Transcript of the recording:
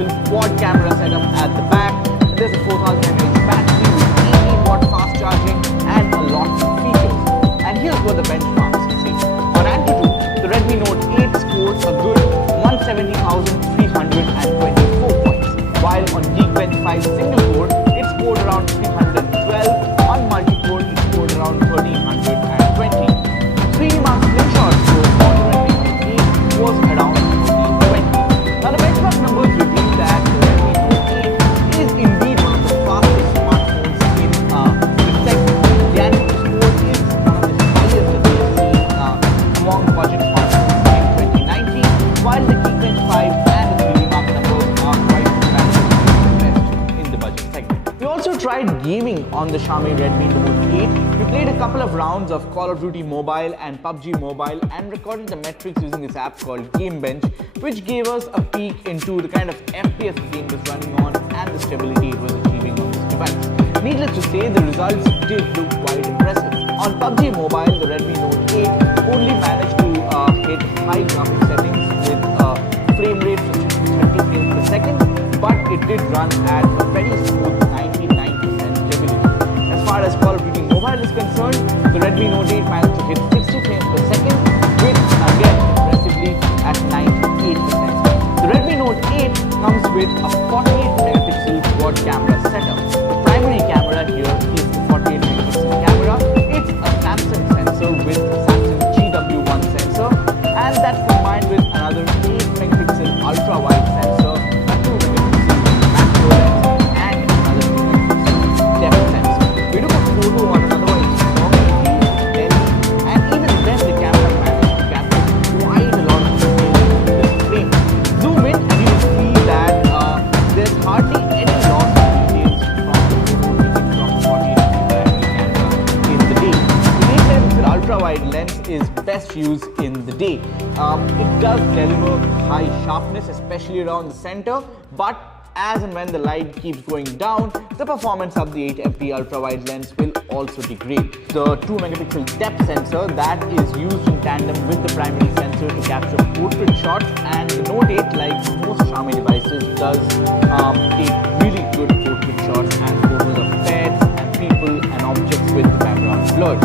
megapixel quad camera setup at the back. There's a 4000 mAh battery with 18-watt fast charging and a lot of features. And here's what the benchmarks say. On Antutu, the Redmi Note 8 scored a good 170,324 points, while on Geekbench 5 single core, it scored around 312. On multi-core, it scored around 1320. 3D Mark Slingshot score for the Redmi Note 8 was around 1420. Now the benchmark numbers reveal that the Redmi Note 8 is indeed one of the fastest smartphones in the segment. The Antutu score is one of the highest that we have seen among budget smartphones in 2019, while the Geekbench 5 and the 3D Mark numbers are quite comparatively the best in the budget segment. We also tried gaming on the Xiaomi Redmi Note 8. We played a couple of rounds of Call of Duty Mobile and PUBG Mobile and recorded the metrics using this app called Gamebench, which gave us a peek into the kind of FPS the game was running on and the stability it was achieving on this device. Needless to say, the results did look quite impressive. On PUBG Mobile, the Redmi Note 8 only managed to hit high graphics settings with frame rate restricted to 30 frames per second, but it did run at a very smooth 99% stability. As far as Call of Duty Mobile is concerned, the Redmi Note 8 managed to hit 60 frames per second, with again impressively at 98%. The Redmi Note 8 comes with a 48 megapixel quad camera setup. The primary camera here is the 48 megapixel camera. It's a Samsung sensor with Samsung GW1 sensor, and that's combined with another 8 megapixel ultra wide sensor, a 2 megapixel macro lens, and another 2 megapixel depth sensor. We took a photo on an otherwise stormy view of Delhi, and even then the camera managed to capture quite a lot of detail in this frame. Zoom in and you will see that there's hardly any loss of details from the photo taken from 48 megapixel camera in the day. The 8 megapixel ultra wide lens is best used in the day. It does deliver high sharpness, especially around the center, but as and when the light keeps going down, the performance of the 8MP ultra-wide lens will also degrade. The 2 megapixel depth sensor that is used in tandem with the primary sensor to capture portrait shots, and the Note 8, like most Xiaomi devices, does take really good portrait shots and photos of pets and people and objects with the background blurred.